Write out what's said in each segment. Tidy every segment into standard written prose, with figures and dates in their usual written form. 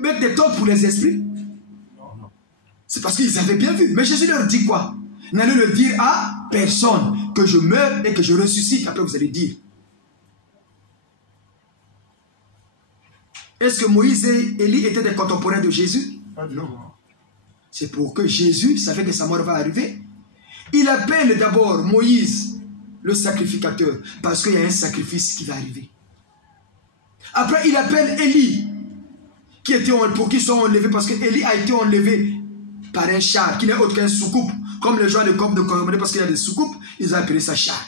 mettre des tentes pour les esprits? C'est parce qu'ils avaient bien vu. Mais Jésus leur dit quoi? N'allez le dire à personne que je meurs et que je ressuscite. Après vous allez dire. Est-ce que Moïse et Élie étaient des contemporains de Jésus? Non. C'est pour que Jésus savait que sa mort va arriver. Il appelle d'abord Moïse, le sacrificateur, parce qu'il y a un sacrifice qui va arriver. Après, il appelle Élie, pour qu'il soit enlevé, parce que Élie a été enlevé par un char, qui n'est autre qu'un soucoupe. Comme les gens de Corps de Coromandé, parce qu'il y a des soucoupes, ils ont appelé ça char.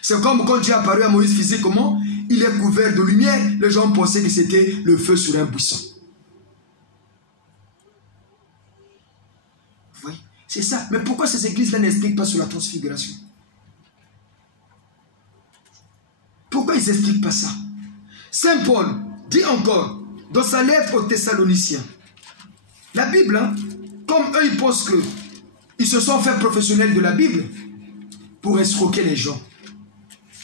C'est comme quand Dieu est apparu à Moïse physiquement, il est couvert de lumière, les gens pensaient que c'était le feu sur un buisson. Vous voyez? C'est ça. Mais pourquoi ces églises-là n'expliquent pas sur la transfiguration? Pourquoi ils n'expliquent pas ça? Saint Paul dit encore, dans sa lettre aux Thessaloniciens, la Bible, hein, comme eux, ils pensent qu'ils se sont fait professionnels de la Bible pour escroquer les gens.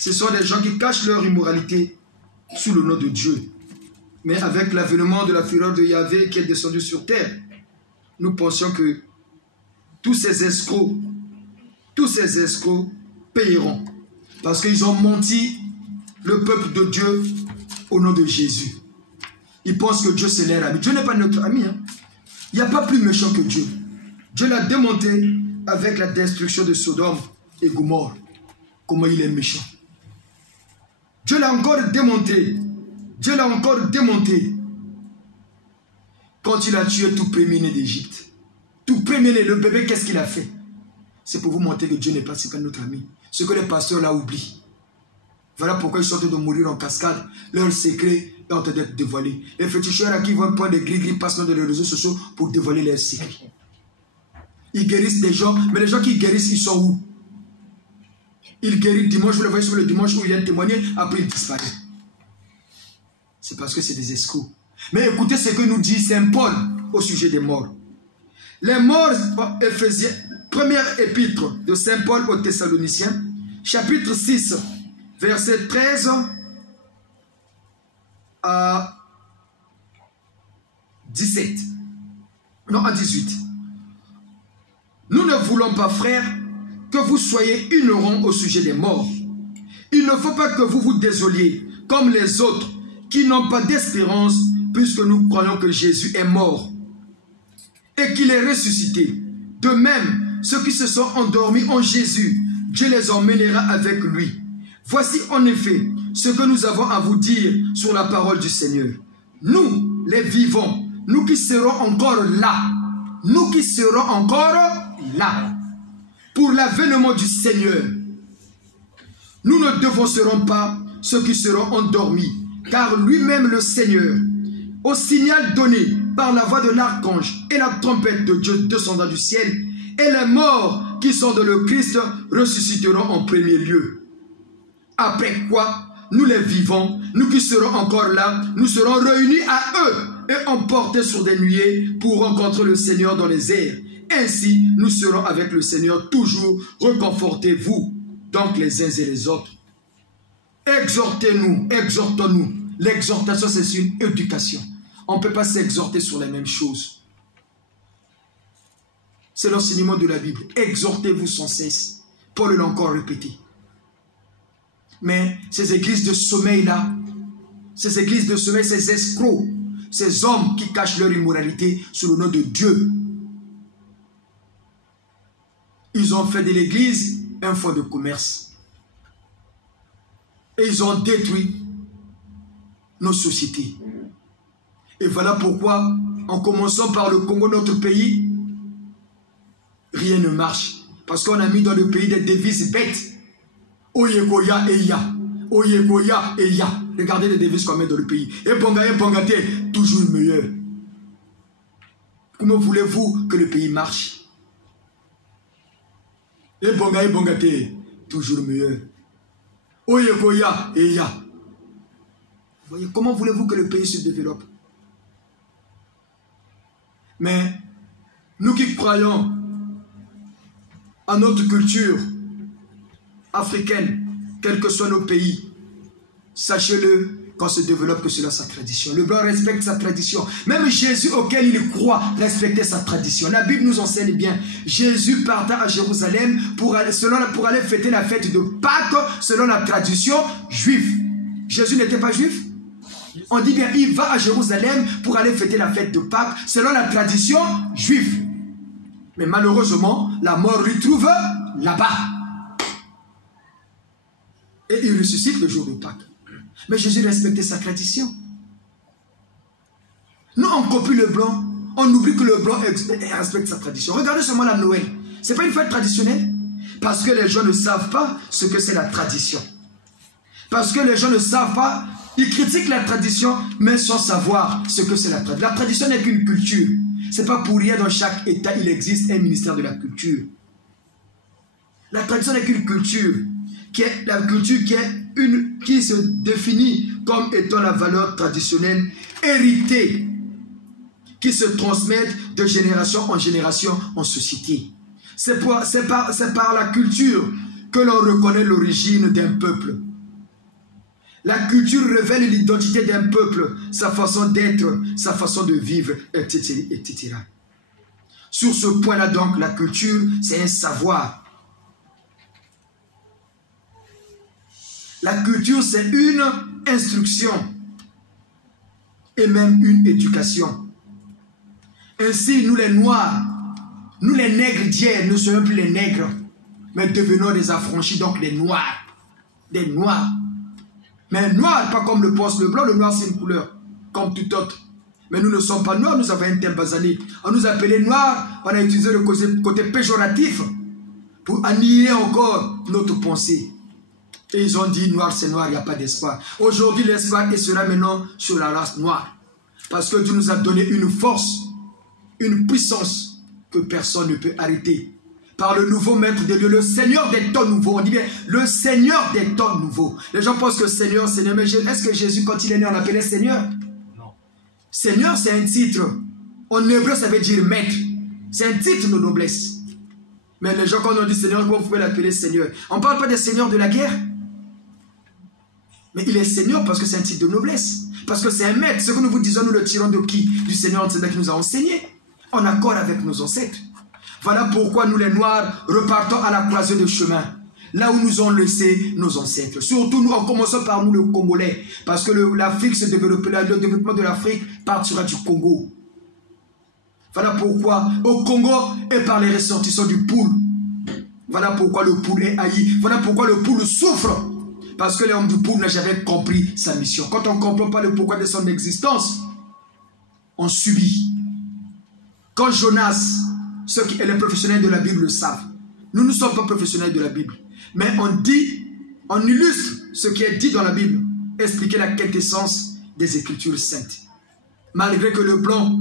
Ce sont des gens qui cachent leur immoralité sous le nom de Dieu. Mais avec l'avènement de la fureur de Yahvé qui est descendu sur terre, nous pensions que tous ces escrocs payeront. Parce qu'ils ont menti le peuple de Dieu au nom de Jésus. Ils pensent que Dieu c'est leur ami. Dieu n'est pas notre ami. Hein. Il n'y a pas plus méchant que Dieu. Dieu l'a démonté avec la destruction de Sodome et Gomorrhe. Comment il est méchant. Dieu l'a encore démonté. Dieu l'a encore démonté quand il a tué tout premier-né d'Égypte. Tout premier-né, le bébé, qu'est-ce qu'il a fait? C'est pour vous montrer que Dieu n'est pas notre ami. Ce que les pasteurs là oublient. Voilà pourquoi ils sont en train de mourir en cascade. Leur secret est en train d'être dévoilé. Les féticheurs à qui vont prendre des gris-gris passent dans les réseaux sociaux pour dévoiler leurs secrets. Ils guérissent des gens, mais les gens qui guérissent, ils sont où? Ils guérissent dimanche, vous le voyez sur le dimanche où ils viennent témoigner, après ils disparaissent. C'est parce que c'est des escrocs. Mais écoutez ce que nous dit Saint Paul au sujet des morts. Les morts, Éphésiens, première épître de Saint Paul aux Thessaloniciens, chapitre 6, verset 13 à 17. Non, à 18. Nous ne voulons pas, frères, que vous soyez ignorants au sujet des morts. Il ne faut pas que vous vous désoliez comme les autres qui n'ont pas d'espérance, puisque nous croyons que Jésus est mort et qu'il est ressuscité. De même, ceux qui se sont endormis en Jésus, Dieu les emmènera avec lui. Voici en effet ce que nous avons à vous dire sur la parole du Seigneur. Nous, les vivants, nous qui serons encore là, nous qui serons encore là, pour l'avènement du Seigneur, nous ne devancerons pas ceux qui seront endormis, car lui-même le Seigneur, au signal donné par la voix de l'archange et la trompette de Dieu descendant du ciel, et les morts qui sont dans le Christ ressusciteront en premier lieu. Après quoi, nous les vivants, nous qui serons encore là, nous serons réunis à eux et emportés sur des nuées pour rencontrer le Seigneur dans les airs. Ainsi, nous serons avec le Seigneur toujours. Reconfortez-vous donc les uns et les autres. Exhortez-nous, exhortons-nous. L'exhortation, c'est une éducation. On ne peut pas s'exhorter sur les mêmes choses. C'est l'enseignement de la Bible. Exhortez-vous sans cesse. Paul l'a encore répété. Mais ces églises de sommeil-là, ces églises de sommeil, ces escrocs, ces hommes qui cachent leur immoralité sous le nom de Dieu, ils ont fait de l'église un fonds de commerce. Et ils ont détruit nos sociétés. Et voilà pourquoi, en commençant par le Congo, notre pays, rien ne marche. Parce qu'on a mis dans le pays des devises bêtes. Oyekoya et ya. Oyekoya et ya. Regardez les devises qu'on met dans le pays. Et Bongate, toujours meilleur. Comment voulez-vous que le pays marche? Et Bongate, toujours meilleur. Oyekoya et ya. Vous voyez, comment voulez-vous que le pays se développe? Mais nous qui croyons à notre culture africaine, quels que soient nos pays, sachez-le, qu'on se développe que selon sa tradition. Le blanc respecte sa tradition. Même Jésus auquel il croit respectait sa tradition. La Bible nous enseigne bien. Jésus parta à Jérusalem pour aller fêter la fête de Pâques selon la tradition juive. Jésus n'était pas juif? On dit bien, il va à Jérusalem pour aller fêter la fête de Pâques selon la tradition juive. Mais malheureusement, la mort lui trouve là-bas. Et il ressuscite le jour de Pâques. Mais Jésus respectait sa tradition. Nous, on copie le blanc. On oublie que le blanc respecte sa tradition. Regardez seulement la Noël. Ce n'est pas une fête traditionnelle. Parce que les gens ne savent pas ce que c'est la tradition. Parce que les gens ne savent pas. Ils critiquent la tradition, mais sans savoir ce que c'est la tradition. La tradition n'est qu'une culture. Ce n'est pas pour rien dans chaque État, il existe un ministère de la culture. La tradition n'est qu'une culture. La culture qui se définit comme étant la valeur traditionnelle héritée, qui se transmet de génération en génération en société. C'est par la culture que l'on reconnaît l'origine d'un peuple. La culture révèle l'identité d'un peuple, sa façon d'être, sa façon de vivre, etc., etc. Sur ce point-là donc, la culture, c'est un savoir. La culture, c'est une instruction et même une éducation. Ainsi, nous les Noirs, nous les nègres d'hier, ne sommes plus les nègres, mais devenons des affranchis, donc les Noirs. Des Noirs. Mais Noir, pas comme le pense le blanc, le noir c'est une couleur, comme tout autre. Mais nous ne sommes pas noirs, nous avons un terme basané. On nous appelait noirs, on a utilisé le côté péjoratif pour annihiler encore notre pensée. Et ils ont dit noir c'est noir, il n'y a pas d'espoir. Aujourd'hui l'espoir sera maintenant sur la race noire. Parce que Dieu nous a donné une force, une puissance que personne ne peut arrêter. Par le nouveau maître des lieux, le Seigneur des temps nouveaux. On dit bien le Seigneur des temps nouveaux. Les gens pensent que Seigneur, Seigneur, mais est-ce que Jésus, quand il est né, on l'appelait Seigneur? Non. Seigneur, c'est un titre. En hébreu, ça veut dire maître. C'est un titre de noblesse. Mais les gens, quand on dit Seigneur, vous pouvez l'appeler Seigneur. On ne parle pas des seigneurs de la guerre. Mais il est Seigneur parce que c'est un titre de noblesse. Parce que c'est un maître. Ce que nous vous disons, nous le tirons de qui? Du Seigneur qui nous a enseigné. En accord avec nos ancêtres. Voilà pourquoi nous les Noirs repartons à la croisée de chemin. Là où nous ont laissé nos ancêtres. Surtout nous, en commençant par nous le Congolais. Parce que l'Afrique se développera, le développement de l'Afrique partira du Congo. Voilà pourquoi au Congo et par les ressortissants du Poul. Voilà pourquoi le Poul est haï. Voilà pourquoi le Poul souffre. Parce que l'homme du Poul n'a jamais compris sa mission. Quand on ne comprend pas le pourquoi de son existence, on subit. Quand Jonas, ceux qui sont les professionnels de la Bible le savent. Nous ne sommes pas professionnels de la Bible. Mais on illustre ce qui est dit dans la Bible. Expliquer la quintessence des Écritures saintes. Malgré que le blanc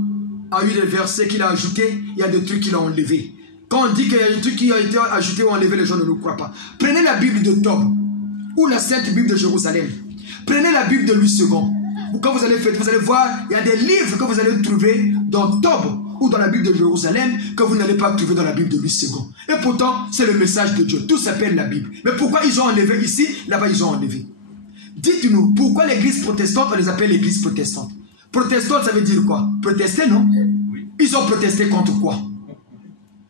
a eu des versets qu'il a ajoutés, il y a des trucs qu'il a enlevés. Quand on dit qu'il y a des trucs qui ont été ajoutés ou enlevés, les gens ne nous croient pas. Prenez la Bible de Tob ou la Sainte Bible de Jérusalem. Prenez la Bible de Louis II. Quand vous allez voir, il y a des livres que vous allez trouver dans Tob ou dans la Bible de Jérusalem que vous n'allez pas trouver dans la Bible de Louis II. Et pourtant, c'est le message de Dieu. Tout s'appelle la Bible. Mais pourquoi ils ont enlevé ici, là-bas ils ont enlevé? Dites-nous, pourquoi l'église protestante, on les appelle l'église protestante? Protestante, ça veut dire quoi? Protester, non? Ils ont protesté contre quoi?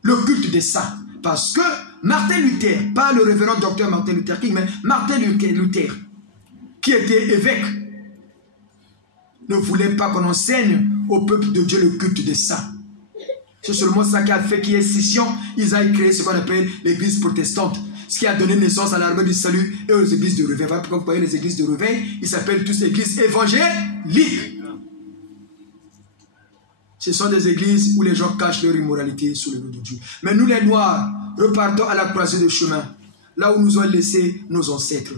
Le culte des saints. Parce que Martin Luther, pas le révérend docteur Martin Luther King, mais Martin Luther, qui était évêque, ne voulait pas qu'on enseigne au peuple de Dieu le culte des saints. C'est seulement ça qui a fait qu'il y ait scission. Ils ont créé ce qu'on appelle l'église protestante. Ce qui a donné naissance à l'armée du salut et aux églises de réveil. Voilà pourquoi vous voyez les églises de réveil, ils s'appellent tous églises évangéliques. Ce sont des églises où les gens cachent leur immoralité sous le nom de Dieu. Mais nous les Noirs, repartons à la croisée de chemin. Là où nous ont laissé nos ancêtres.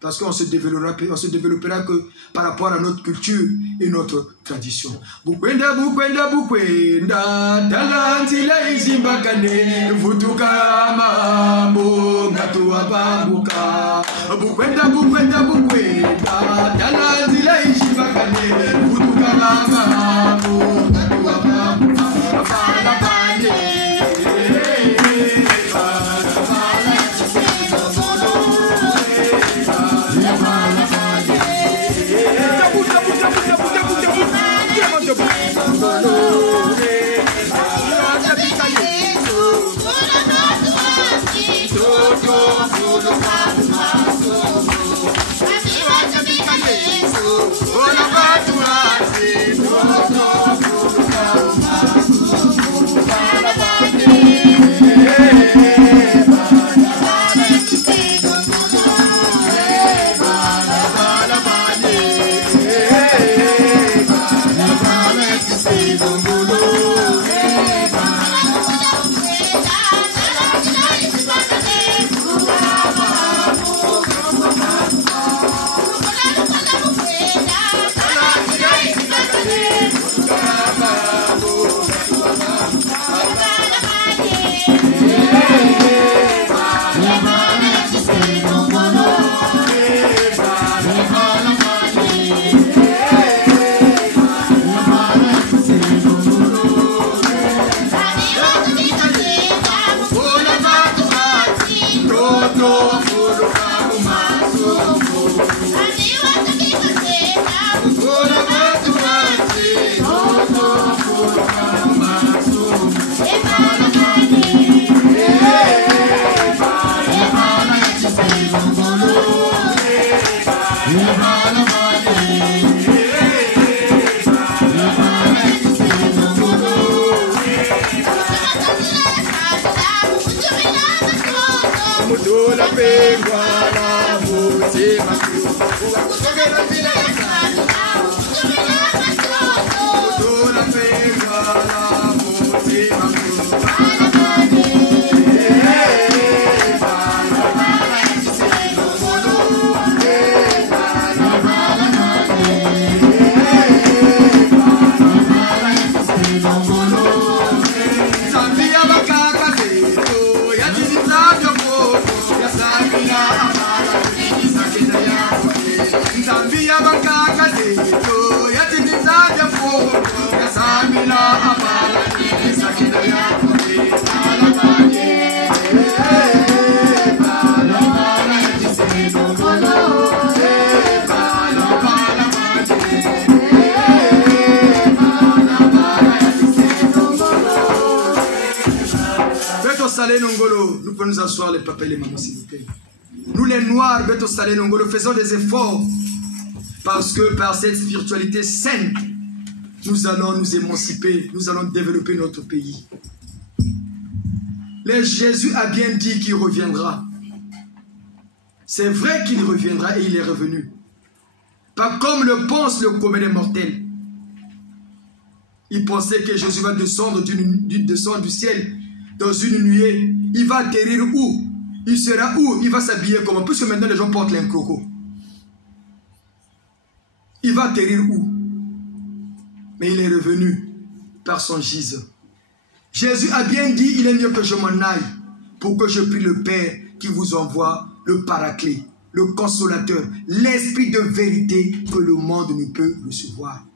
Parce qu'on se développera que par rapport à notre culture et notre tradition. Bukwenda, bukwenda, bukwenda, talantila izimbakane, vutuka mambo, ngatuwa bambuka. Bukwenda, bukwenda, bukwenda, talantila izimbakane, vutuka mambo, ngatuwa bambuka. Fala bane. Nous pouvons nous asseoir, les papas et les mamans, s'il vous plaît. Nous les noirs, Beto Salé Nongolo, faisons des efforts. Parce que par cette spiritualité saine, nous allons nous émanciper, nous allons développer notre pays. Jésus a bien dit qu'il reviendra. C'est vrai qu'il reviendra et il est revenu. Pas comme le pense le commun des mortels. Il pensait que Jésus va descendre du ciel dans une nuée. Il va atterrir où? Il sera où? Il va s'habiller comment? Puisque maintenant les gens portent les crocos. Il va atterrir où? Mais il est revenu par son giseur. Jésus a bien dit, il est mieux que je m'en aille pour que je prie le Père qui vous envoie le Paraclet, le Consolateur, l'Esprit de vérité que le monde ne peut recevoir.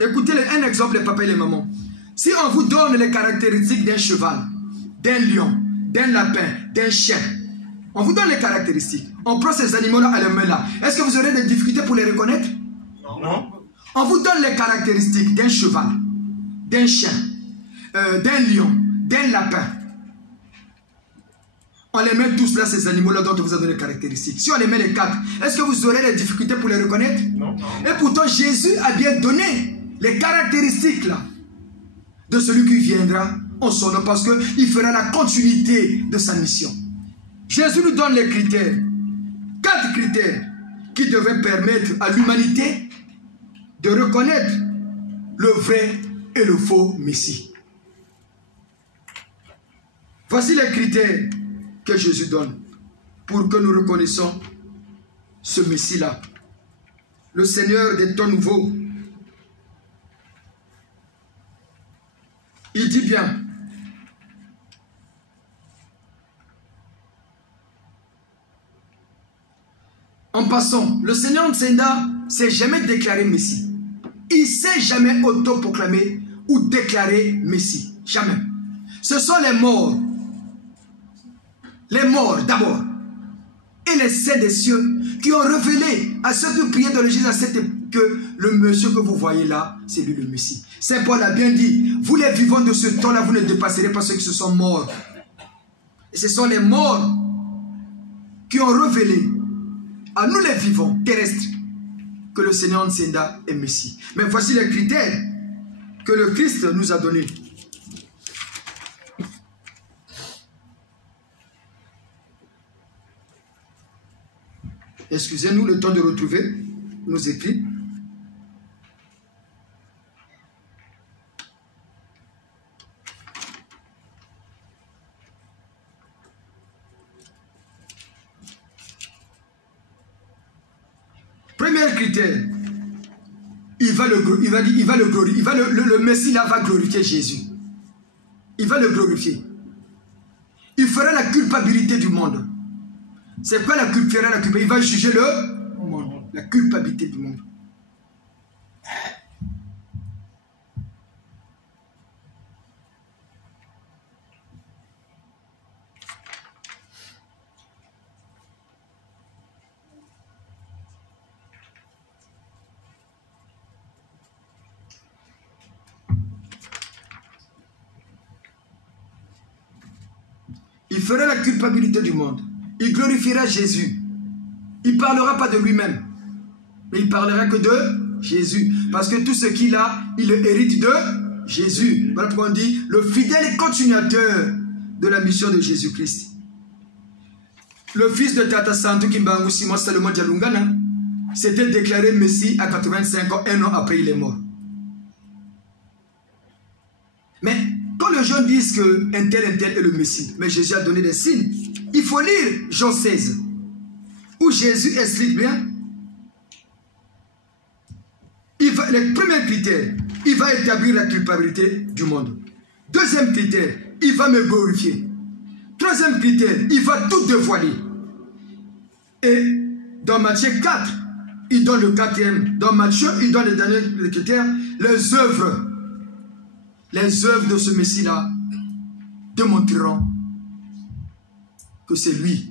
Écoutez un exemple, les papas et les mamans. Si on vous donne les caractéristiques d'un cheval, d'un lion, d'un lapin, d'un chien, on vous donne les caractéristiques. On prend ces animaux-là à la main là. Est-ce que vous aurez des difficultés pour les reconnaître? Non. On vous donne les caractéristiques d'un cheval, d'un chien, d'un lion, d'un lapin. On les met tous là, ces animaux-là dont on vous a donné les caractéristiques. Si on les met les quatre, est-ce que vous aurez des difficultés pour les reconnaître? Non. Et pourtant, Jésus a bien donné les caractéristiques là de celui qui viendra en son nom, parce qu'il fera la continuité de sa mission. Jésus nous donne les critères, 4 critères qui devaient permettre à l'humanité de reconnaître le vrai et le faux Messie. Voici les critères que Jésus donne pour que nous reconnaissons ce Messie-là. Le Seigneur des temps nouveaux. Il dit bien, en passant, le Seigneur Ntsenda ne s'est jamais déclaré Messie. Il ne s'est jamais autoproclamé ou déclaré Messie. Jamais. Ce sont les morts. Les morts d'abord. Et les saints des cieux qui ont révélé à ceux qui priaient dans l'église que le monsieur que vous voyez là, c'est lui le Messie. Saint Paul a bien dit, vous les vivants de ce temps-là, vous ne dépasserez pas ceux qui se sont morts. Et ce sont les morts qui ont révélé à nous les vivants terrestres que le Seigneur Ntsenda est Messie. Mais voici les critères que le Christ nous a donnés. Excusez-nous le temps de retrouver nos écrits. Premier critère, il le Messie là va glorifier Jésus. Il va le glorifier. Il fera la culpabilité du monde. C'est quoi la culpabilité? Il va juger le monde. La culpabilité du monde. Il fera la culpabilité du monde. Il glorifiera Jésus. Il ne parlera pas de lui-même. Mais il parlera que de Jésus. Parce que tout ce qu'il a, il le hérite de Jésus. Voilà pourquoi on dit le fidèle continuateur de la mission de Jésus-Christ. Le fils de Tata Santo Kimbangu Simon Salomon Djalungana s'était déclaré Messie à 85 ans, un an après il est mort. Mais quand les gens disent qu'un tel est le Messie, mais Jésus a donné des signes, il faut lire Jean 16, où Jésus explique bien. Le premier critère, il va établir la culpabilité du monde. Deuxième critère, il va me glorifier. Troisième critère, il va tout dévoiler. Et dans Matthieu 4, il donne le quatrième. Dans Matthieu, il donne le dernier critère, les œuvres. Les œuvres de ce Messie-là démontreront que c'est lui.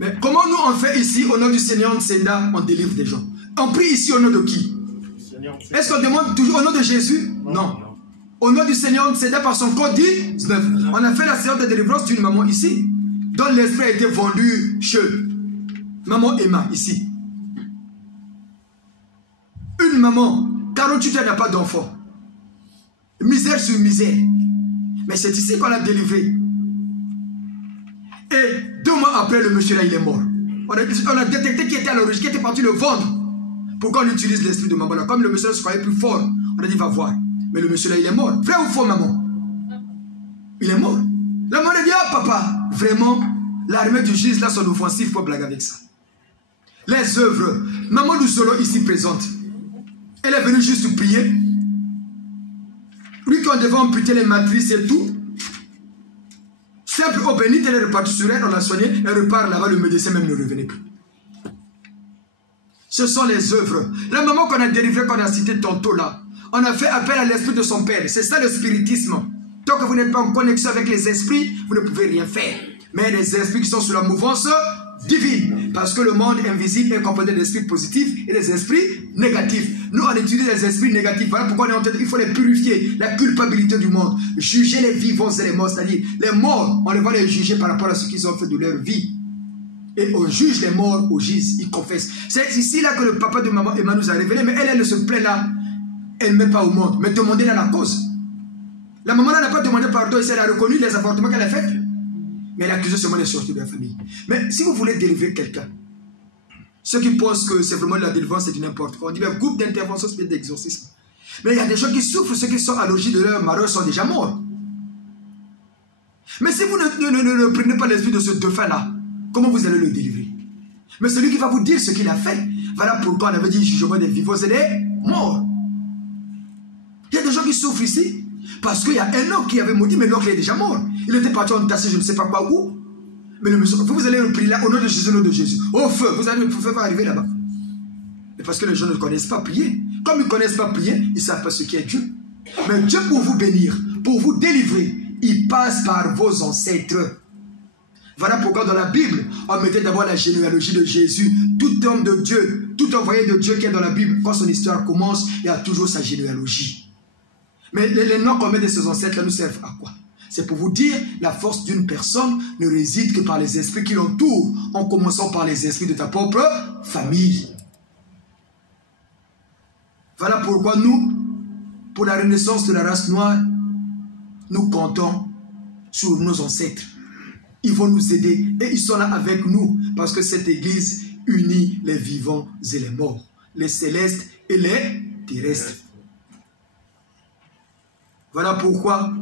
Mais comment nous on fait ici au nom du Seigneur Nsenda, on délivre des gens? On prie ici au nom de qui? Est-ce qu'on demande toujours au nom de Jésus? Non. Au nom du Seigneur Nsenda par son code 19. On a fait la séance de délivrance d'une maman ici, dont l'esprit a été vendu chez maman Emma ici. Une maman, 48 ans n'a pas d'enfant. Misère sur misère. Mais c'est ici qu'on l'a délivré. Et 2 mois après, le monsieur là, il est mort. On a détecté qui était à l'origine, qui était parti le vendre. Pourquoi on utilise l'esprit de maman là? Comme le monsieur se croyait plus fort, on a dit va voir. Mais le monsieur là, il est mort. Vrai ou faux, maman? Il est mort. La maman a dit ah papa, vraiment, l'armée du juge là, son offensif, il faut blaguer avec ça. Les œuvres. Maman Lusolo ici présente. Elle est venue juste prier. Lui qu'on devait amputer les matrices et tout. Simple eau bénite, elle est repartie sur elle, on l'a soignée, elle repart là-bas, le médecin même ne revenait plus. Ce sont les œuvres. La maman qu'on a délivrée, qu'on a citée tantôt là, on a fait appel à l'esprit de son père. C'est ça le spiritisme. Tant que vous n'êtes pas en connexion avec les esprits, vous ne pouvez rien faire. Mais les esprits qui sont sous la mouvance divine. Parce que le monde invisible est composé d'esprits positifs et des esprits négatifs. Nous, on utilise les esprits négatifs. Voilà pourquoi on est en train de, il faut les purifier. La culpabilité du monde. Juger les vivants et les morts. C'est-à-dire, les morts, on va les juger par rapport à ce qu'ils ont fait de leur vie. Et on juge les morts, on juge, ils confessent. C'est ici là que le papa de maman Emma nous a révélé. Mais elle ne se plaît là. Elle ne met pas au monde. Mais demandez-la la cause. La maman n'a pas demandé pardon et elle a reconnu les avortements qu'elle a fait. Mais elle a accusé seulement les sorties de la famille. Mais si vous voulez délivrer quelqu'un, ceux qui pensent que c'est vraiment la délivrance, c'est du n'importe quoi. On dit le groupe d'intervention, c'est d'exorcisme. Mais il y a des gens qui souffrent, ceux qui sont à l'origine de leur malheur sont déjà morts. Mais si vous ne prenez pas l'esprit de ce dauphin-là, comment vous allez le délivrer? Mais celui qui va vous dire ce qu'il a fait, voilà pourquoi on avait dit jugement des vivants et des morts. Il y a des gens qui souffrent ici. Parce qu'il y a un homme qui avait maudit, mais l'autre est déjà mort. Il était parti entassé, je ne sais pas quoi où. Mais le monsieur, vous allez le prier là, au nom de Jésus, au nom de Jésus. Au feu, vous allez le feu va arriver là-bas. Et parce que les gens ne connaissent pas prier. Comme ils ne connaissent pas prier, ils ne savent pas ce qu'est Dieu. Mais Dieu, pour vous bénir, pour vous délivrer, il passe par vos ancêtres. Voilà pourquoi dans la Bible, on mettait d'abord la généalogie de Jésus. Tout homme de Dieu, tout envoyé de Dieu qui est dans la Bible, quand son histoire commence, il y a toujours sa généalogie. Mais les noms qu'on met de ses ancêtres là nous servent à quoi? C'est pour vous dire, la force d'une personne ne réside que par les esprits qui l'entourent, en commençant par les esprits de ta propre famille. Voilà pourquoi nous, pour la renaissance de la race noire, nous comptons sur nos ancêtres. Ils vont nous aider et ils sont là avec nous parce que cette église unit les vivants et les morts, les célestes et les terrestres. Voilà pourquoi,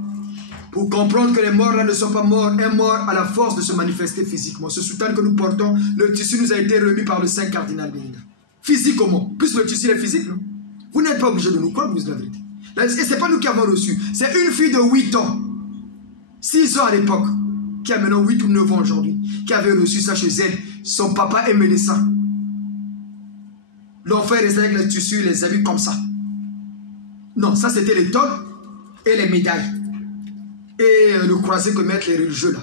pour comprendre que les morts là ne sont pas morts, un mort a la force de se manifester physiquement. Ce soutane que nous portons, le tissu nous a été remis par le Saint Cardinal Bénédicte. Physiquement, plus le tissu est physique, non? Vous n'êtes pas obligé de nous croire, vous dites la vérité. Et ce n'est pas nous qui avons reçu. C'est une fille de 8 ans, 6 ans à l'époque, qui a maintenant 8 ou 9 ans aujourd'hui, qui avait reçu ça chez elle. Son papa aimait ça. L'enfant est resté avec les tissus, les habits comme ça. Non, ça c'était les tonnes et les médailles. Et le croisé que mettent les religieux là.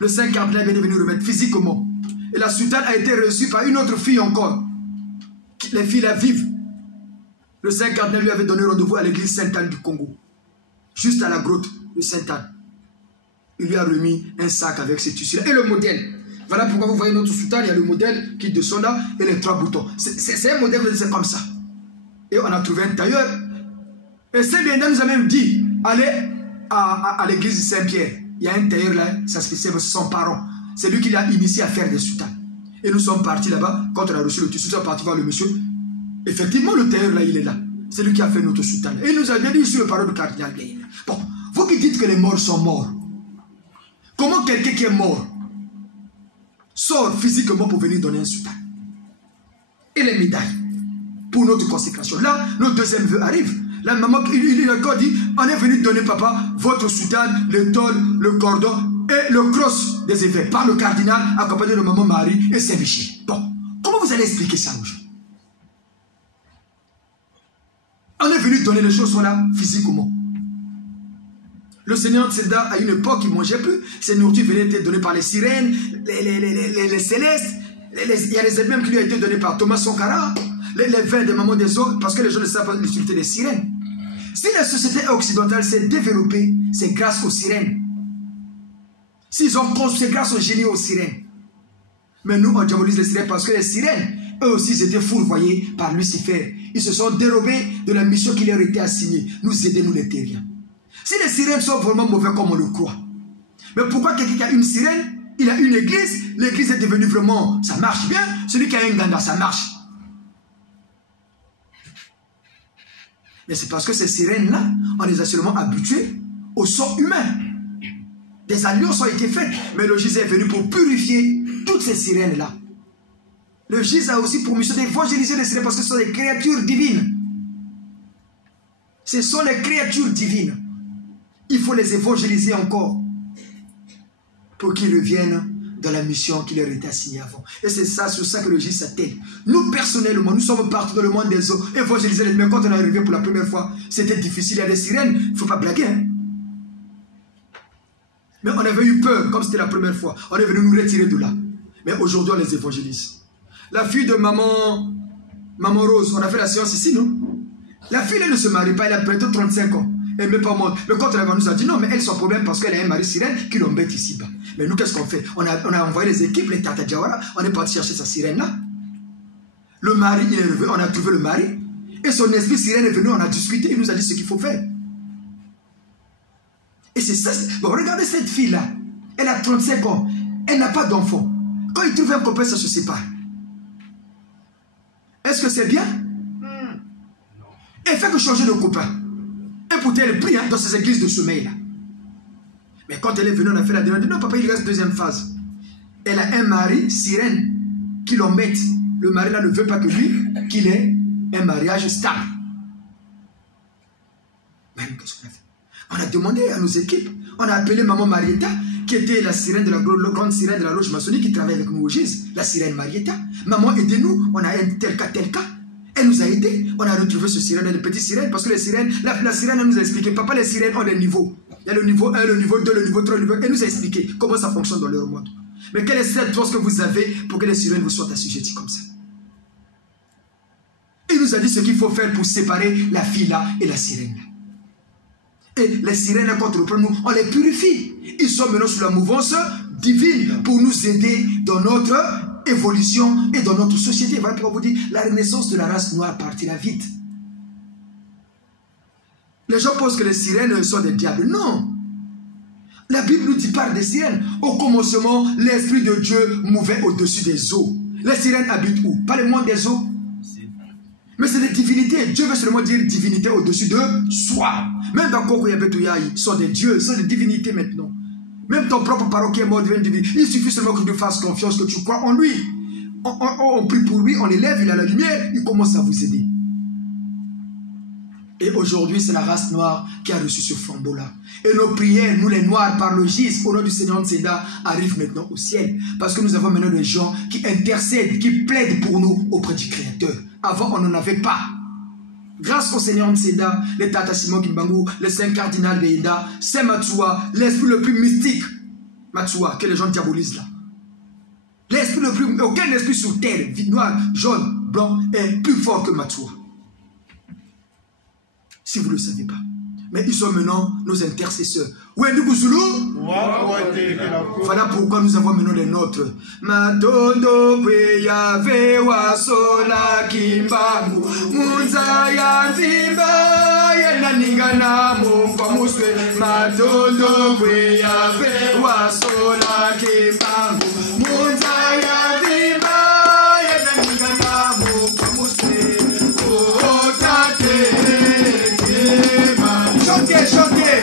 Le Saint Cardinal est venu remettre physiquement. Et la sultane a été reçue par une autre fille encore. Les filles là vivent. Le Saint Cardinal lui avait donné rendez-vous à l'église Sainte-Anne du Congo. Juste à la grotte de Sainte-Anne. Il lui a remis un sac avec ses tissus là. Et le modèle. Voilà pourquoi vous voyez notre sultane, il y a le modèle qui descend là et les 3 boutons. C'est un modèle, c'est comme ça. Et on a trouvé un tailleur. Et Saint-Bernard nous a même dit, allez à l'église Saint-Pierre. Il y a un tailleur là, ça se fait son parent. C'est lui qui l'a initié à faire des soutanes. Et nous sommes partis là-bas, quand on a reçu le tissu, nous sommes partis voir le monsieur. Effectivement, le tailleur là, il est là. C'est lui qui a fait notre soutane. Et il nous a bien dit sur le parole du cardinal Blaine. Bon, vous qui dites que les morts sont morts, comment quelqu'un qui est mort sort physiquement pour venir donner un soutane? Et les médailles pour notre consécration. Là, notre deuxième vœu arrive. La maman, il a encore dit, on est venu donner papa votre soutane, le tol, le cordon et le cross des évêques par le cardinal accompagné de maman Marie et Saint-Michel. Bon, comment vous allez expliquer ça aujourd'hui? On est venu donner les choses là physiquement. Le Seigneur Tseda, à une époque, il ne mangeait plus. Ses nourritures venaient être données par les sirènes, les célestes. Il y a les mêmes qui lui ont été donnés par Thomas Sankara. Les vins des mamans des autres, parce que les gens ne savent pas l'utilité des sirènes. Si la société occidentale s'est développée, c'est grâce aux sirènes. S'ils ont construit, c'est grâce au génie aux sirènes. Mais nous, on diabolise les sirènes parce que les sirènes, eux aussi, ils étaient fourvoyés par Lucifer. Ils se sont dérobés de la mission qui leur était assignée. Nous aider, nous les terriens. Si les sirènes sont vraiment mauvais comme on le croit, mais pourquoi quelqu'un qui a une sirène, il a une église, l'église est devenue vraiment, ça marche bien, celui qui a un ganda, ça marche. Mais c'est parce que ces sirènes-là, on les a seulement habitués au son humain. Des alliances ont été faites, mais le Jésus est venu pour purifier toutes ces sirènes-là. Le Jésus a aussi pour mission d'évangéliser les sirènes parce que ce sont des créatures divines. Ce sont les créatures divines. Il faut les évangéliser encore pour qu'ils reviennent dans la mission qui leur était assignée avant. Et c'est ça, sur ça que le Jésus s'attelle. Nous, personnellement, nous sommes partout dans le monde des eaux, évangéliser les mais quand on est arrivé pour la première fois, c'était difficile, il y a des sirènes, il ne faut pas blaguer. Hein? Mais on avait eu peur, comme c'était la première fois. On est venu nous retirer de là. Mais aujourd'hui, on les évangélise. La fille de maman Rose, on a fait la séance ici, non? La fille, elle ne se marie pas, elle a bientôt 35 ans. Elle n'est pas morte. Mais quand elle nous a dit non, mais elle, son problème, parce qu'elle a un mari sirène qui l'embête ici-bas. Mais nous, qu'est-ce qu'on fait? On a envoyé les équipes, les Tata Diawara, on est parti chercher sa sirène-là. Le mari, il est revenu, on a trouvé le mari. Et son esprit sirène est venu, on a discuté, il nous a dit ce qu'il faut faire. Et c'est ça. Bon, regardez cette fille-là. Elle a 35 ans. Elle n'a pas d'enfant. Quand il trouve un copain, ça se sépare. Est-ce que c'est bien? Elle fait que changer de copain. Et pourtant, elle prie dans ces églises de sommeil-là. Mais quand elle est venue, on a fait la demande. Non, papa, il reste deuxième phase. Elle a un mari, sirène, qui l'embête. Le mari là ne veut pas que lui, qu'il ait un mariage stable. Mais qu'est-ce qu'on a fait? On a demandé à nos équipes. On a appelé maman Marietta, qui était la sirène de la grande sirène de la loge maçonnique qui travaille avec nous au GIS. La sirène Marietta. Maman, aidez-nous. On a un tel cas, tel cas. Elle nous a aidés. On a retrouvé ce sirène, les petites sirènes, parce que les sirènes, la sirène, elle nous a expliqué. Papa, les sirènes ont des niveaux. Il y a le niveau 1, le niveau 2, le niveau 3, le niveau 1. Elle nous a expliqué comment ça fonctionne dans leur monde. Mais quelle est cette force que vous avez pour que les sirènes vous soient assujetties comme ça? Il nous a dit ce qu'il faut faire pour séparer la fille là et la sirène là. Et les sirènes, quand on reprend nous, on les purifie. Ils sont maintenant sous la mouvance divine pour nous aider dans notre évolution et dans notre société. Voilà pourquoi vous dit la renaissance de la race noire partira vite. Les gens pensent que les sirènes sont des diables. Non. La Bible nous dit par des sirènes. Au commencement, l'Esprit de Dieu mouvait au-dessus des eaux. Les sirènes habitent où? Pas le monde des eaux. Mais c'est des divinités. Dieu veut seulement dire divinité au-dessus de soi. Même dans Kokoyabetouyaï, ils sont des dieux, ils sont des divinités maintenant. Même ton propre parent qui est mort devient une divinité. Il suffit seulement que tu fasses confiance, que tu crois en lui. On prie pour lui, on l'élève, il a la lumière, il commence à vous aider. Et aujourd'hui, c'est la race noire qui a reçu ce flambeau-là. Et nos prières, nous les noirs, par le gis, au nom du Seigneur Nseda, arrivent maintenant au ciel. Parce que nous avons maintenant des gens qui intercèdent, qui plaident pour nous auprès du Créateur. Avant, on n'en avait pas. Grâce au Seigneur Nseda, les Tata Simon Kimbangu, les 5 cardinals Beida, Saint Matsua, l'esprit le plus mystique, Matsua, que les gens diabolisent là. L'esprit le plus, aucun esprit sur terre, noir, jaune, blanc, est plus fort que Matsua. Si vous ne le savez pas. Mais ils sont maintenant nos intercesseurs. Voilà pourquoi nous avons maintenant les nôtres. Matondo Yave Wasola Kimbangu Munzaya Zimba Yananigana Mufamuswe Matondo Yave Wasola Kimbangu Munzaya Zimba Yananigana Mufamuswe Oh Tate Chantez, chantez.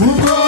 Congo,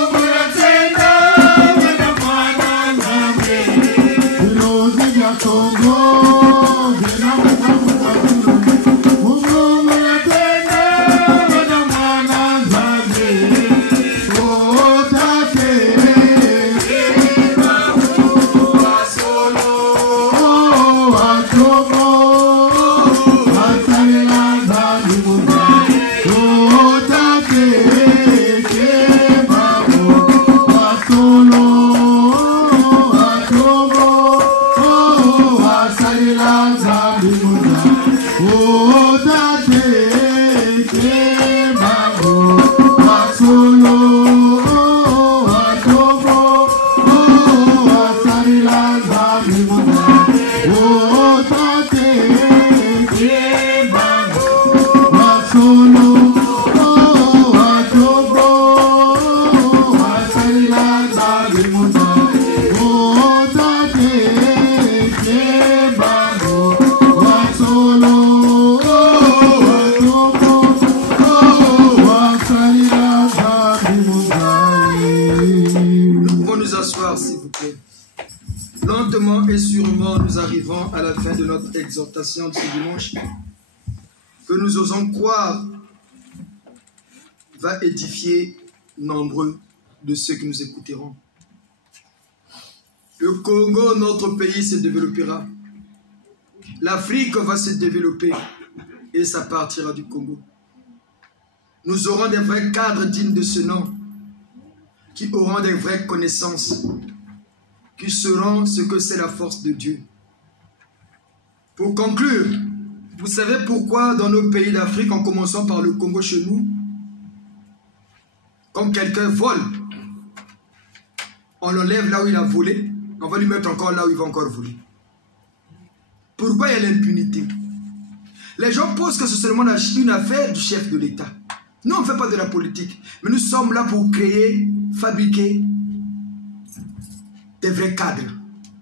nous arrivons à la fin de notre exhortation de ce dimanche. Que nous osons croire va édifier nombreux de ceux qui nous écouteront. Le Congo, notre pays, se développera. L'Afrique va se développer et ça partira du Congo. Nous aurons des vrais cadres dignes de ce nom, qui auront des vraies connaissances, qui sauront ce que c'est la force de Dieu. Pour conclure, vous savez pourquoi dans nos pays d'Afrique, en commençant par le Congo chez nous, quand quelqu'un vole, on l'enlève là où il a volé, on va lui mettre encore là où il va encore voler. Pourquoi il y a l'impunité? Les gens pensent que c'est seulement une affaire du chef de l'État. Nous, on ne fait pas de la politique, mais nous sommes là pour créer, fabriquer des vrais cadres.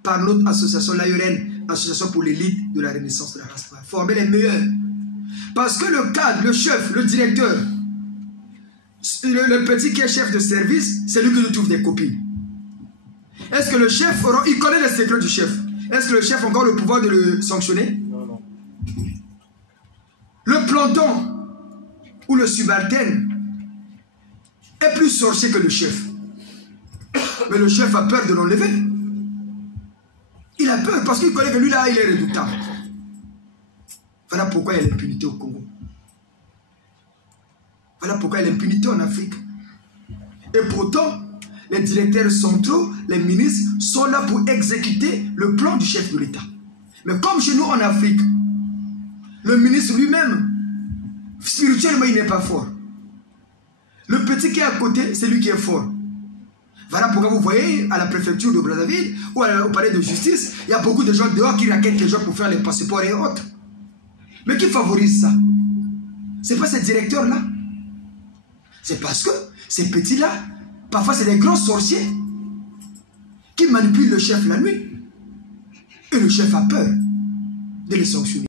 Par notre association, l'AURN, Association pour l'élite de la Renaissance de la race noire. Former les meilleurs. Parce que le cadre, le chef, le directeur, le petit qui est chef de service, c'est lui qui nous trouve des copines. Est-ce que le chef, il connaît les secrets du chef? Est-ce que le chef a encore le pouvoir de le sanctionner? Non, non. Le planton ou le subalterne est plus sorcier que le chef. Mais le chef a peur de l'enlever. Il a peur parce qu'il connaît que lui là, il est redoutable. Voilà pourquoi il y a l'impunité au Congo. Voilà pourquoi il y a l'impunité en Afrique. Et pourtant, les directeurs centraux, les ministres sont là pour exécuter le plan du chef de l'État. Mais comme chez nous en Afrique, le ministre lui-même, spirituellement, il n'est pas fort. Le petit qui est à côté, c'est lui qui est fort. Voilà pourquoi vous voyez à la préfecture de Brazzaville ou au palais de justice, il y a beaucoup de gens dehors qui raquettent les gens pour faire les passeports et autres. Mais qui favorise ça? Ce n'est pas ces directeurs-là. C'est parce que ces petits-là, parfois c'est des grands sorciers qui manipulent le chef la nuit. Et le chef a peur de les sanctionner.